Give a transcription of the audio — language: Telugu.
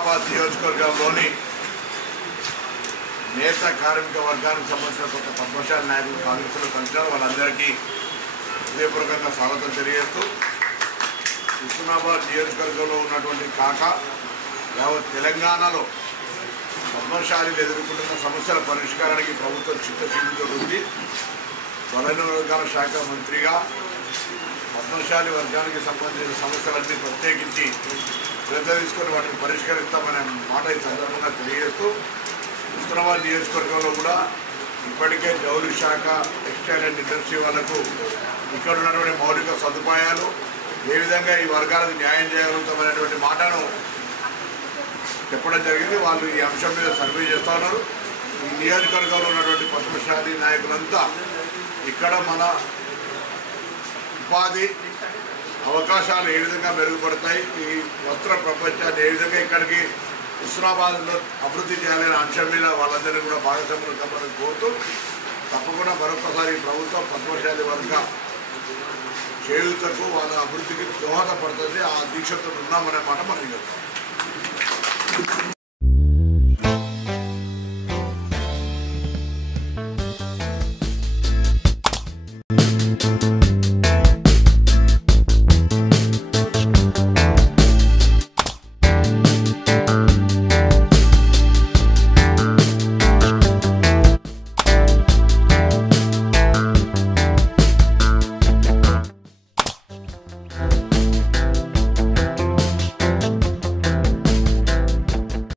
హుస్నాబాద్ నియోజకవర్గంలోని నేత కార్మిక వర్గానికి సంబంధించిన కొంత పద్మశాలి నాయకులు కాంగ్రెస్లో కలిశారు. వాళ్ళందరికీ హృదయపూర్వకంగా స్వాగతం తెలియజేస్తూ హుస్నాబాద్ నియోజకవర్గంలో ఉన్నటువంటి కాక యావత్ తెలంగాణలో పద్మశాలీలు ఎదుర్కొంటున్న సమస్యల పరిష్కారానికి ప్రభుత్వం చిత్తశుద్ధితో ఉంది. బలైన వర్గాల శాఖ మంత్రిగా పద్మశాలి వర్గానికి సంబంధించిన సమస్యలన్నీ ప్రత్యేకించి శ్రద్ధ తీసుకొని వాటిని పరిష్కరిస్తామనే మాట ఈ సందర్భంగా తెలియజేస్తూ హుస్నాబాద్ నియోజకవర్గంలో కూడా ఇప్పటికే జౌళి శాఖ, టెక్స్టైల్ అండ్ ఇండస్ట్రీ వాళ్లకు ఇక్కడ ఉన్నటువంటి మౌలిక సదుపాయాలు ఏ విధంగా ఈ వర్గాలకు న్యాయం చేయగలుగుతామనేటువంటి మాటను చెప్పడం జరిగింది. వాళ్ళు ఈ అంశం మీద సర్వే చేస్తూ ఉన్నారు. ఈ నియోజకవర్గంలో ఉన్నటువంటి పద్మశాలి నాయకులంతా ఇక్కడ మన ఉపాధి అవకాశాలు ఏ విధంగా మెరుగుపడతాయి, ఈ వస్త్ర ప్రపంచాన్ని ఏ విధంగా ఇక్కడికి హుస్నాబాద్లో అభివృద్ధి చేయాలనే అంశం మీద వాళ్ళందరినీ కూడా భాగస్వామ్యం కావాలని కోరుతూ తప్పకుండా మరొకసారి ప్రభుత్వం పద్మశాలి వర్గ చేయూతకు వాళ్ళ అభివృద్ధికి దోహదపడుతుంది. ఆ దీక్షతో ఉన్నామనే మాట మనం చెప్తాం.